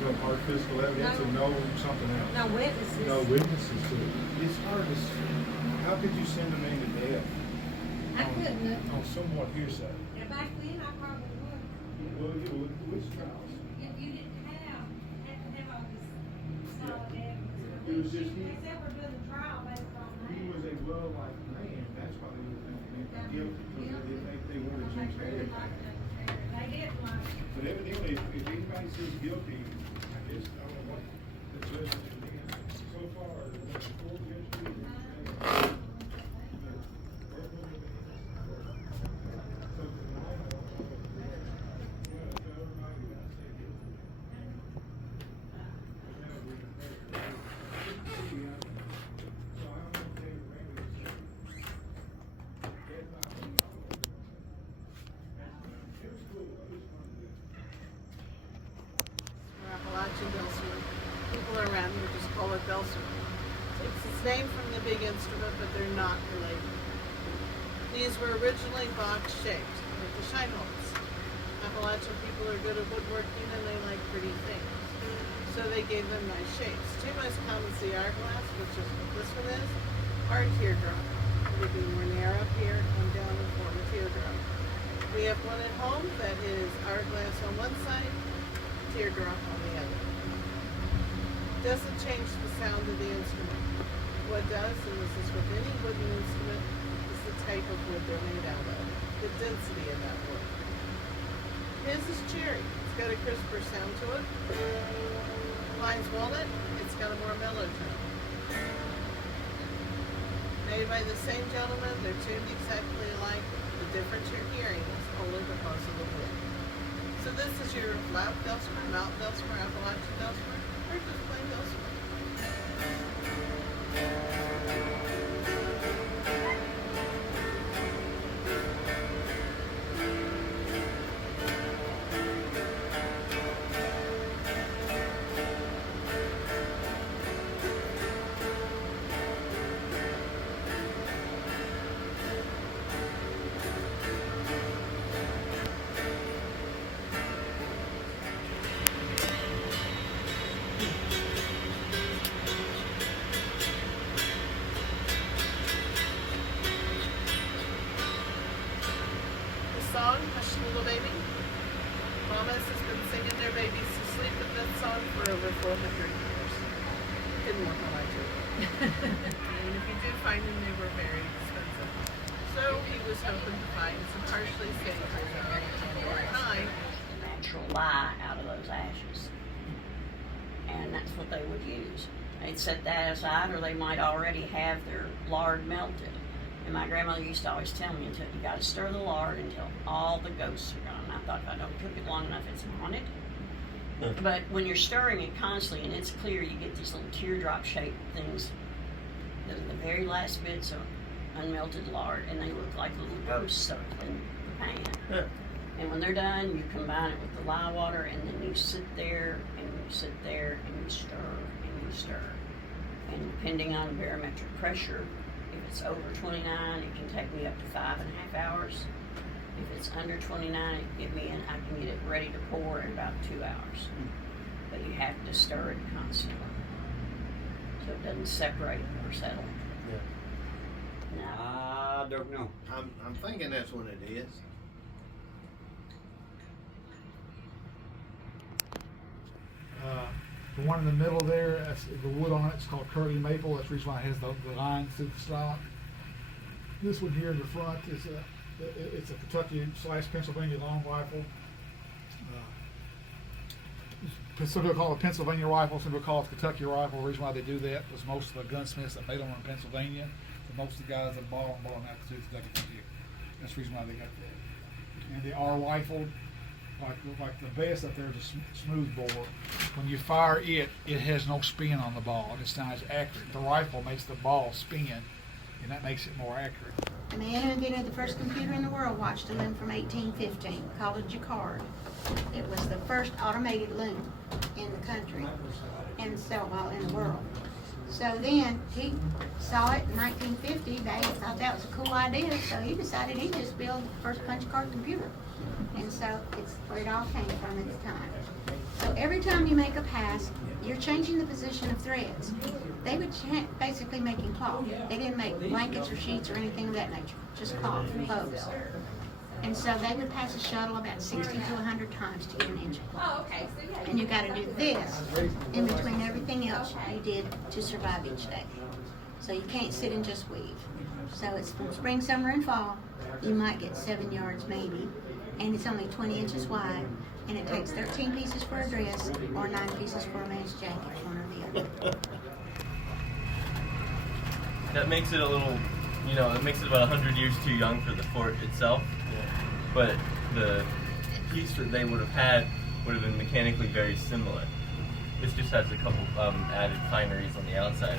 no hard physical evidence and no something else. No witnesses. No witnesses to it. It's hard to, how could you send a man to death? I couldn't. On somewhat hearsay. Yeah, back then I probably would. Well, you know, with trials. If you didn't have all this solid evidence. It was just They said we're doing a trial based on that. He was a well-liked man, that's why they were thinking him guilty, because they wanted to change everything. They didn't like it. But evidently, if anybody says guilty, I guess, I don't know what the judge is doing. So far, the full judge. Appalachian Belser. People around here just call it Belser. It's its name from the big instrument, but they're not related. These were originally box shaped, like the shine holes. Appalachian people are good at woodworking and they like pretty things. So they gave them nice shapes. Two most common see hourglass, which is what this one is, or a teardrop. They be more narrow up here and down and form a teardrop. We have one at home that is hourglass on one side, teardrop on the other. Doesn't change the sound of the instrument. What does, and this is with any wooden instrument, is the type of wood they're made out of, the density of that wood. His is cherry. It's got a crisper sound to it. Mine's walnut. It's got a more mellow tone. Made by the same gentleman. They're tuned exactly alike. The difference you're hearing is only because of the wood. So this is your flat Delsmer, Mountain Delsmer, Appalachian Delsmer, or just plain Delsmer. Song, Hush Little Baby. Mamas has been singing their babies to sleep with that song for over 400 years. Didn't work on my too. And if you did find them, they were very expensive. So he was hoping to find some partially safe time. Natural lye out of those ashes. And that's what they would use. They'd set that aside, or they might already have their lard melted. And my grandmother used to always tell me, until you got to stir the lard until all the ghosts are gone. I thought if I don't cook it long enough, it's haunted. But when you're stirring it constantly and it's clear, you get these little teardrop shaped things that are the very last bits of unmelted lard, and they look like little ghosts stuck in the pan. And when they're done, you combine it with the lye water, and then you sit there and you sit there and you stir and you stir. And depending on the barometric pressure, if it's over 29, it can take me up to 5.5 hours. If it's under 29, it can get me in, I can get it ready to pour in about 2 hours. But you have to stir it constantly so it doesn't separate or settle. Yeah. No. I don't know. I'm thinking that's what it is. The one in the middle there, that's, the wood on it's called curly maple. That's the reason why it has the lines through the stock. This one here in the front is it's a Kentucky/Pennsylvania long rifle. Some people call it a Pennsylvania rifle, some people call it a Kentucky rifle. The reason why they do that was most of the gunsmiths that made them were in Pennsylvania. So most of the guys that bought them out to Kentucky. That's the reason why they got that. And they are rifled. Like the best up there is a smooth bore. When you fire it, it has no spin on the ball. It's not as accurate. The rifle makes the ball spin, and that makes it more accurate. The man who invented the first computer in the world watched a loom from 1815, called it Jacquard. It was the first automated loom in the country, and so in the world. So then he saw it in 1950. They thought that was a cool idea, so he decided he'd just build the first punch card computer. And so it's where it all came from at the time. So every time you make a pass, you're changing the position of threads. They would basically making cloth. They didn't make blankets or sheets or anything of that nature, just cloth, clothes. And so they would pass a shuttle about 60 to 100 times to get an inch of cloth. And you got to do this in between everything else you did to survive each day. So you can't sit and just weave. So it's from spring, summer, and fall. You might get 7 yards maybe, and it's only 20 inches wide, and it takes 13 pieces for a dress or 9 pieces for a man's jacket, one or the other. That makes it a little, it makes it about 100 years too young for the fort itself. But the piece that they would have had would have been mechanically very similar. This just has a couple added fineries on the outside.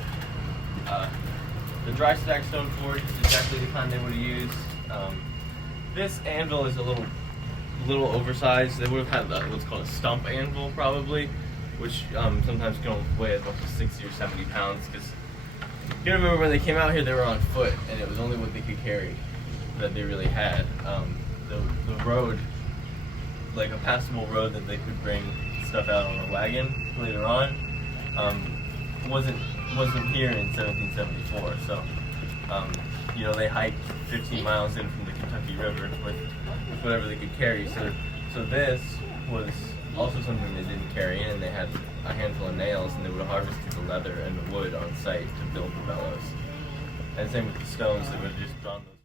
The dry stack stone forge is exactly the kind they would have used. This anvil is a little oversized. They would have had what's called a stump anvil probably, which sometimes can weigh as much as 60 or 70 pounds. Because you remember when they came out here, they were on foot, and it was only what they could carry that they really had. The road, like a passable road that they could bring stuff out on a wagon later on, wasn't here in 1774. So, they hiked 15 miles in from the Kentucky River with whatever they could carry. So this was also something they didn't carry in. They had a handful of nails, and they would have harvested the leather and the wood on site to build the bellows. And same with the stones, they would have just drawn those.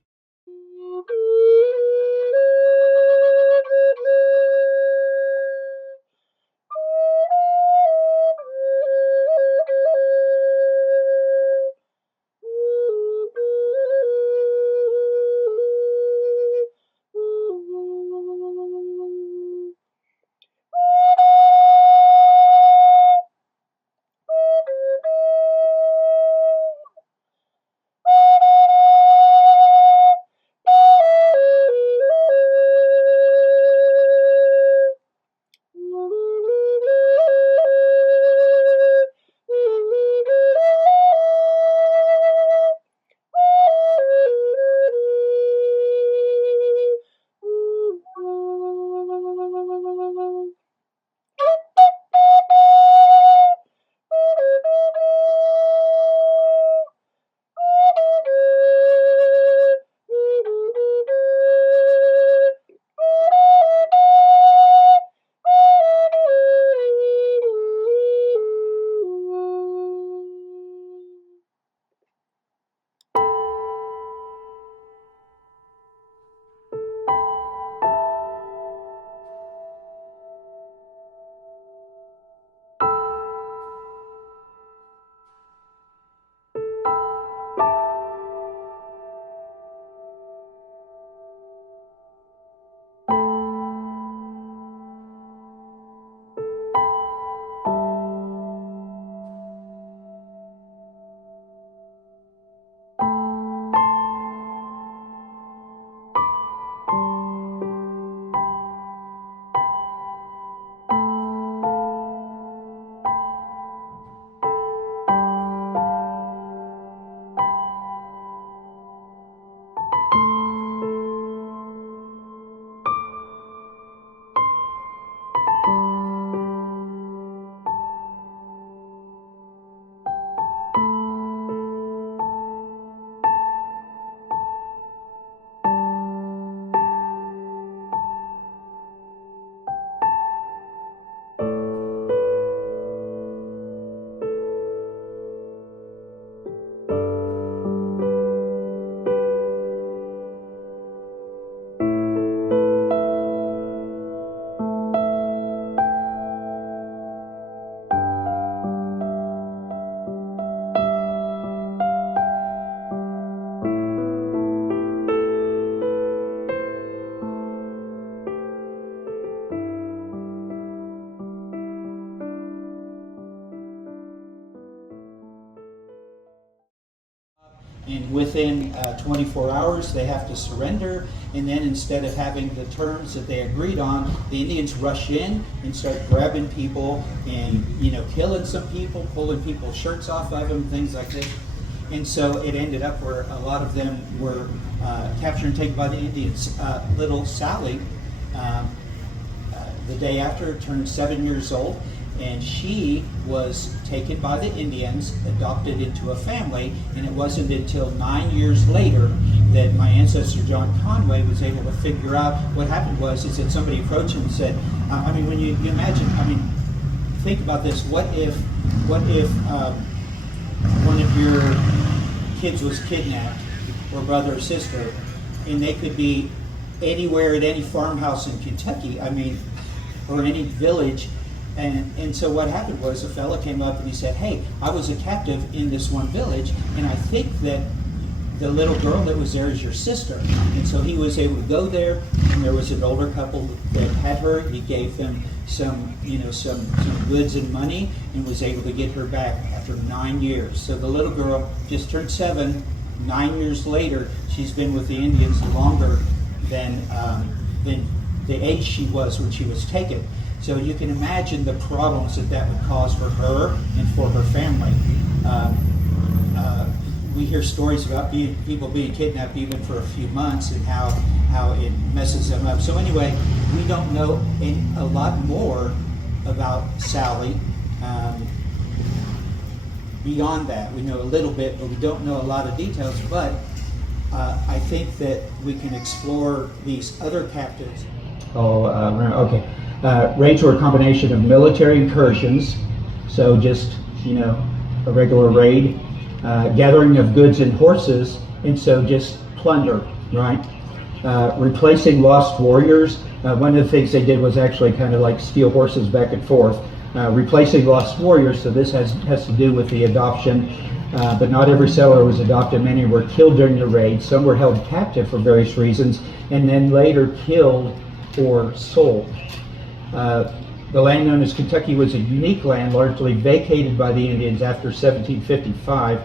And within 24 hours, they have to surrender, And then instead of having the terms that they agreed on, the Indians rush in and start grabbing people and, killing some people, pulling people's shirts off of them, things like this. And so it ended up where a lot of them were captured and taken by the Indians. Little Sally, the day after, turned 7 years old, and she was taken by the Indians, adopted into a family, and it wasn't until 9 years later that my ancestor John Conway was able to figure out what happened is that somebody approached him and said, when you imagine, think about this, what if one of your kids was kidnapped, or brother or sister, and they could be anywhere at any farmhouse in Kentucky, or any village. And so what happened was a fella came up and he said, hey, I was a captive in this one village, and I think that the little girl that was there is your sister. And so he was able to go there, and there was an older couple that had her. He gave them some goods and money, and was able to get her back after 9 years. So the little girl just turned 7. 9 years later, she's been with the Indians longer than the age she was when she was taken. So you can imagine the problems that would cause for her and for her family. We hear stories about people being kidnapped even for a few months, and how it messes them up. So anyway, we don't know a lot more about Sally. Beyond that, we know a little bit, but we don't know a lot of details. But I think that we can explore these other captives. Raids were a combination of military incursions, so just, a regular raid, gathering of goods and horses, and so just plunder, right? Replacing lost warriors. One of the things they did was actually kind of like steal horses back and forth. Replacing lost warriors, so this has to do with the adoption, but not every settler was adopted. Many were killed during the raid. Some were held captive for various reasons, and then later killed or sold. The land known as Kentucky was a unique land, largely vacated by the Indians after 1755,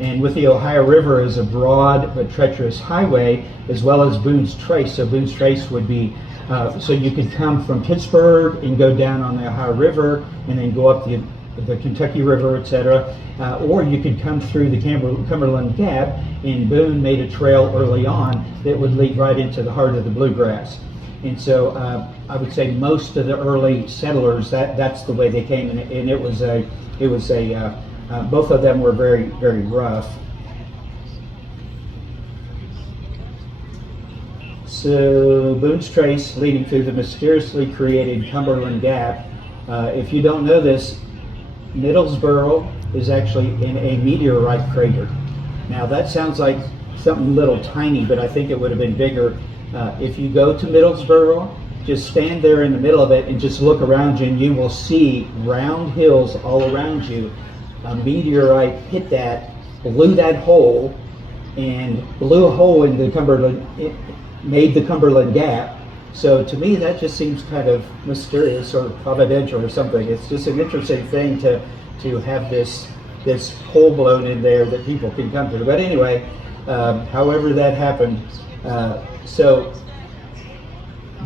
and with the Ohio River as a broad but treacherous highway, as well as Boone's Trace. So Boone's Trace would be, so you could come from Pittsburgh and go down on the Ohio River and then go up the Kentucky River, etc. Or you could come through the Cumberland Gap, and Boone made a trail early on that would lead right into the heart of the bluegrass. And so I would say most of the early settlers, that's the way they came, and it was both of them were very, very rough. So Boone's Trace leading through the mysteriously created Cumberland Gap. If you don't know this, Middlesboro is actually in a meteorite crater. Now that sounds like something little tiny, but I think it would have been bigger. If you go to Middlesboro, just stand there in the middle of it and just look around you, and you will see round hills all around you. A meteorite hit that, blew that hole, and blew a hole in the Cumberland. It made the Cumberland Gap. So to me, that just seems kind of mysterious or providential or something. It's just an interesting thing to have this hole blown in there that people can come to. But anyway, however that happened. So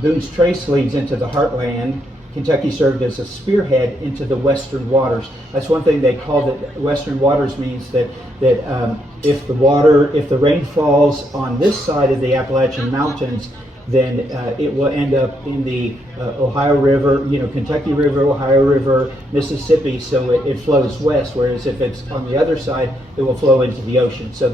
Boone's Trace leads into the heartland. Kentucky served as a spearhead into the western waters. That's one thing they called it. Western waters means that if the rain falls on this side of the Appalachian Mountains, then it will end up in the Ohio River, Kentucky River, Ohio River, Mississippi, so it flows west, whereas if it's on the other side, it will flow into the ocean. So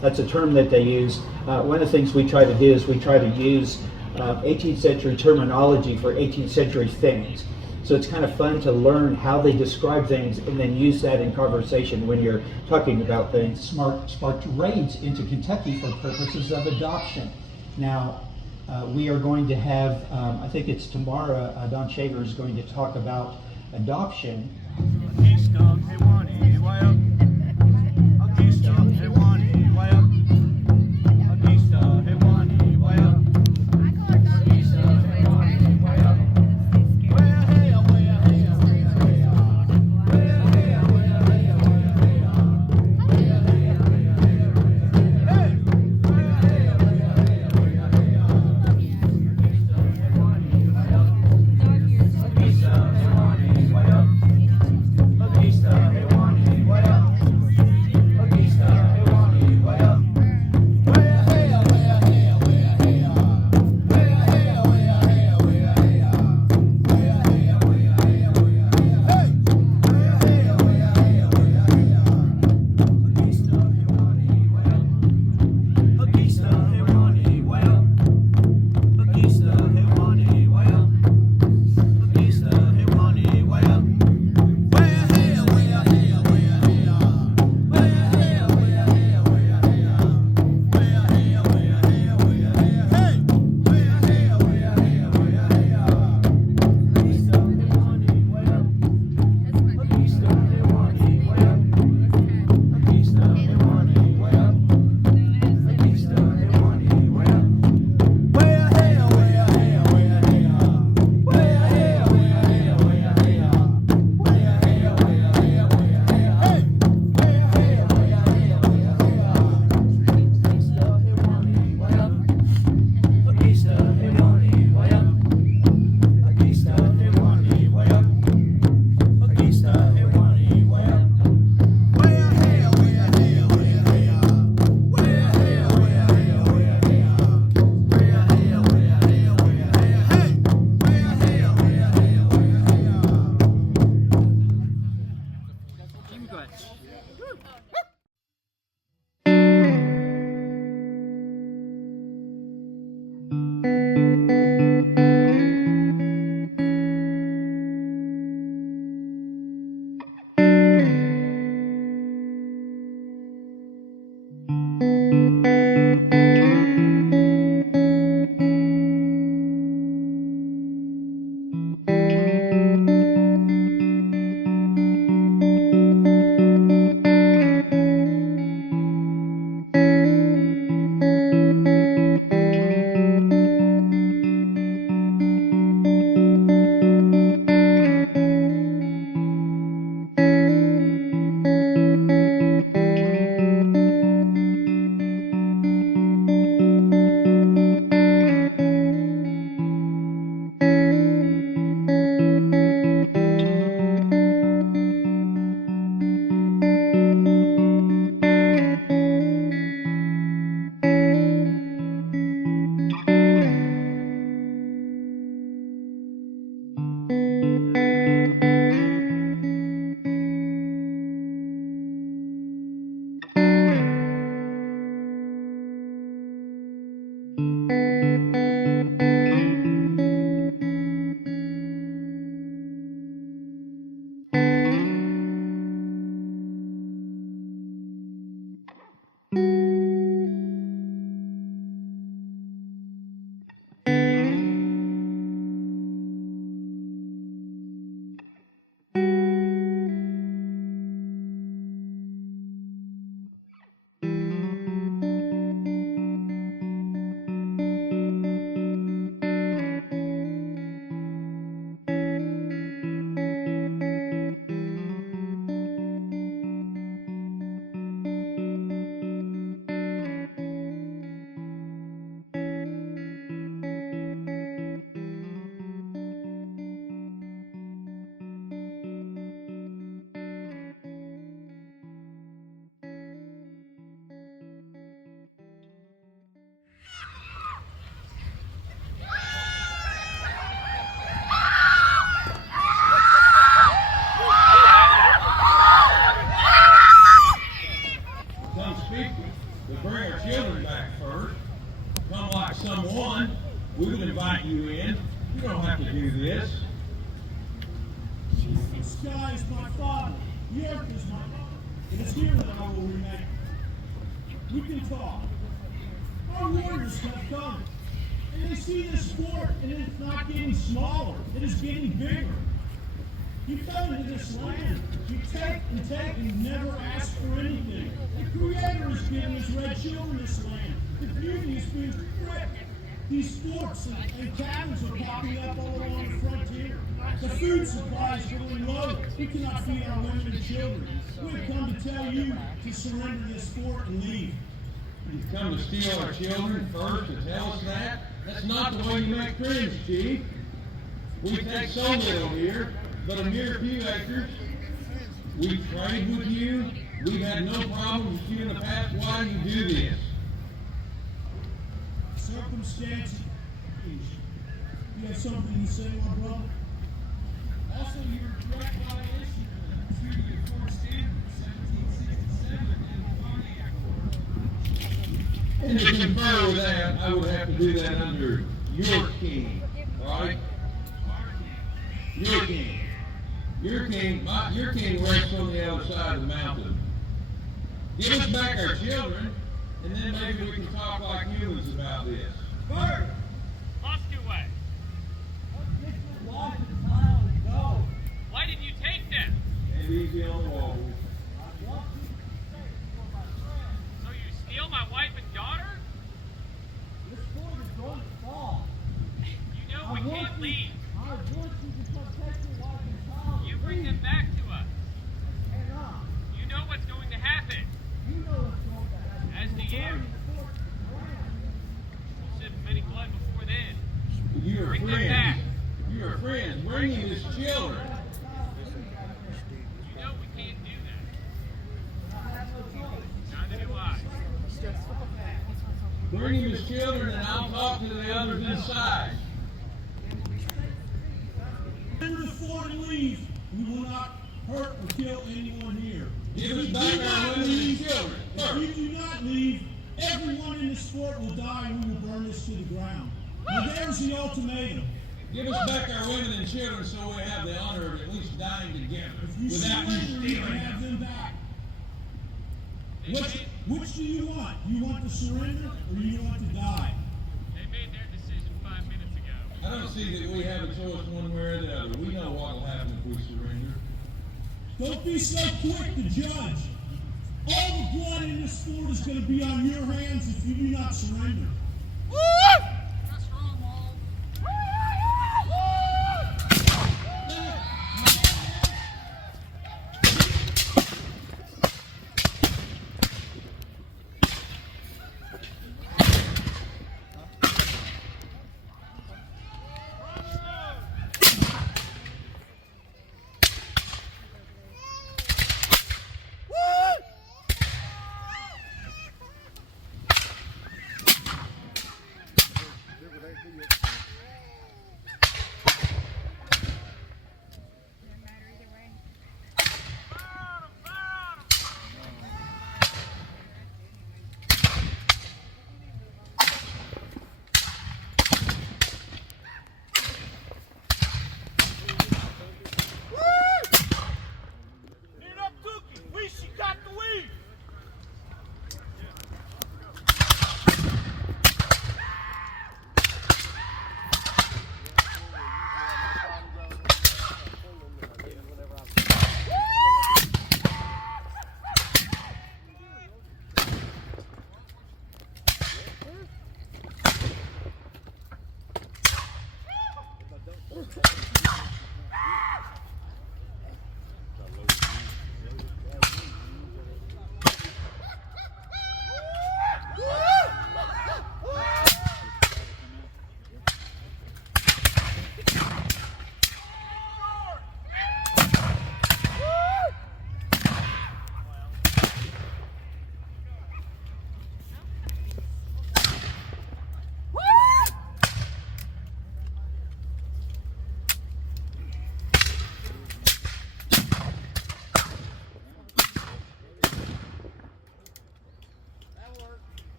that's a term that they use. One of the things we try to do is we try to use 18th century terminology for 18th century things. So it's kind of fun to learn how they describe things and then use that in conversation when you're talking about things. Sparked raids into Kentucky for purposes of adoption. Now, we are going to have, I think it's tomorrow, Don Shaver is going to talk about adoption. in. You don't have to do this. The sky is my father. The earth is my mother. It is here that I will remain. We can talk. Our warriors have come. And they see this fort, and it's not getting smaller. It is getting bigger. You come into this land. You take and never ask for anything. The Creator is giving His red children this land. The beauty is being stripped. These forts and cabins are popping up all along the frontier. The food supply is going low. We cannot feed our women and children. We've come to tell you to surrender this fort and leave. You've come to steal our children first to tell us that? That's not the way you make friends, Chief. We take so little here, but a mere few acres. We trade with you. We've had no problems with you in the past. Why do you do this? Circumstances. You have something to say, my brother? Also, you're a direct violation of the Treaty of Fort Stanford, 1767, and the Pontiac Accord. And to confer with that, I would have to do that under your king, right? Your king. Your king rests on the other side of the mountain. Give us back our children, and then maybe we can talk like humans about this. Bird! Lost your way. Why did you take them? And easy on the wall. So you steal my wife and daughter? This fort is going to fall. You know we can't leave. I want you to protect your wife and child. You bring them back to us. I cannot. You know what's going to happen. You know what's going to happen. As the year. We'll shed many blood before then. You are Bring them friends. back. You are friends. Bring him his children. You know we can't do that. Neither do I. Bring him his children, and I'll talk to the others inside. Enter the fort and leave. We will not hurt or kill anyone here. Give us back our women and children. If you do not leave, everyone in this fort will die, and we will burn this to the ground. Now there's the ultimatum. Give us back our women and children so we have the honor of at least dying together. If you without you stealing, have them back. Which do you want? You want to surrender or do you want to die? They made their decision 5 minutes ago. I don't see that we have a choice one way or the other. We know what will happen if we surrender. Don't be so quick to judge. All the blood in this fort is going to be on your hands if you do not surrender.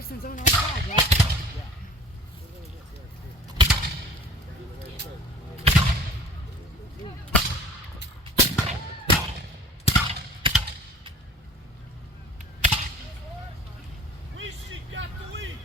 Harrison's on our side, right? Rishi got the lead.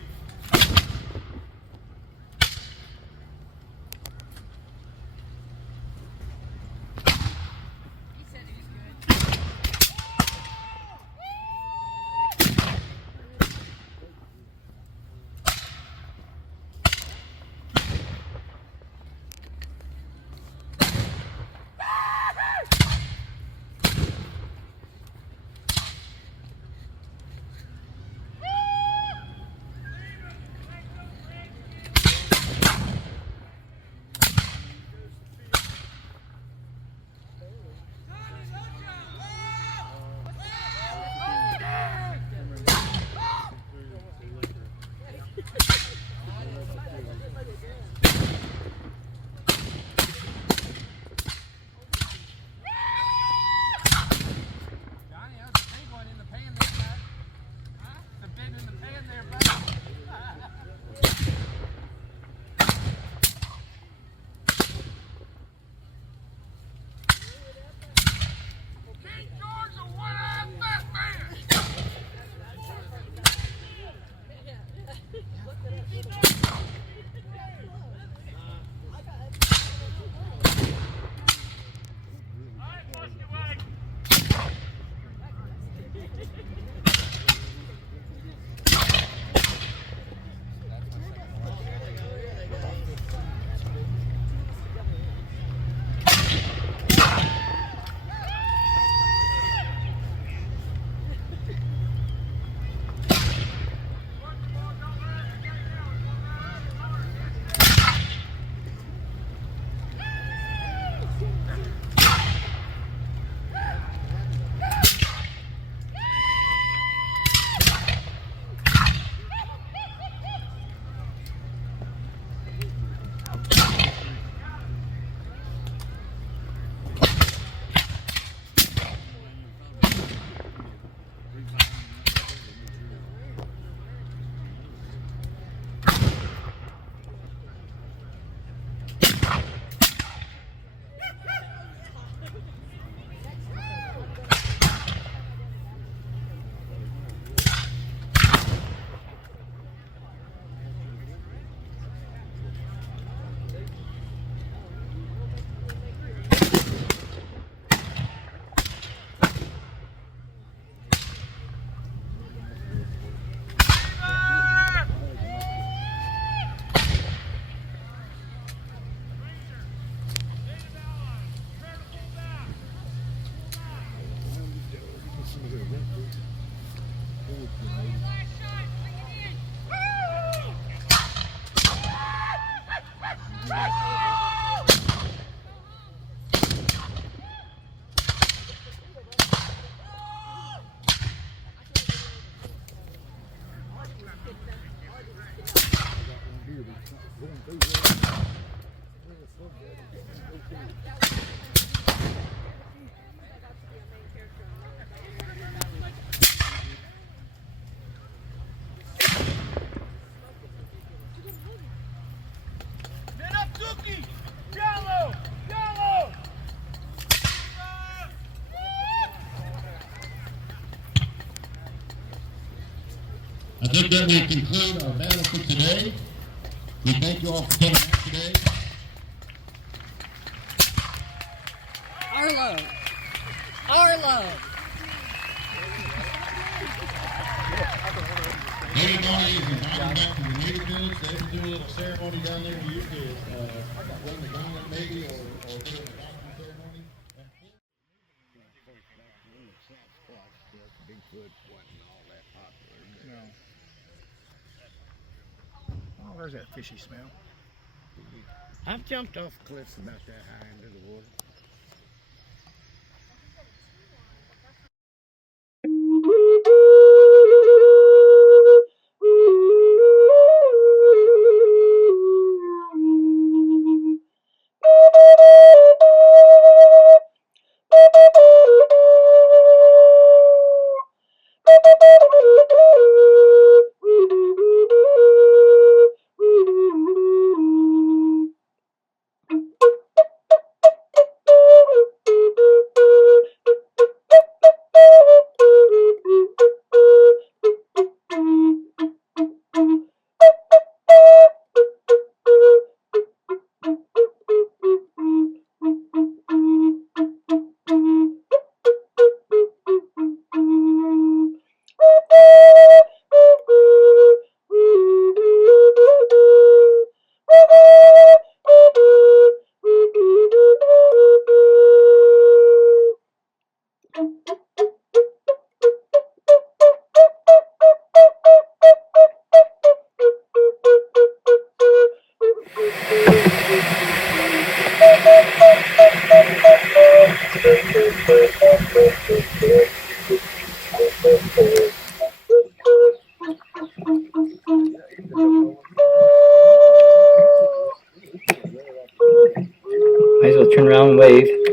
Johnny, that was a big one in the pan there, bud. The bit in the pan there, bud. King George, a one-eyed fat man. All right, boys, get away. Get up, Dookie! Yellow! Yellow! I think that will conclude our battle for today. We thank you all for coming out today. Arlo. Arlo. Everybody is invited back to the native village. They can do a little ceremony down there. You could run the gauntlet maybe or do an adoption ceremony. Bigfoot wasn't all that popular. No. Oh, there's that fishy smell. I've jumped off cliffs about that high into the water. turn around and wave.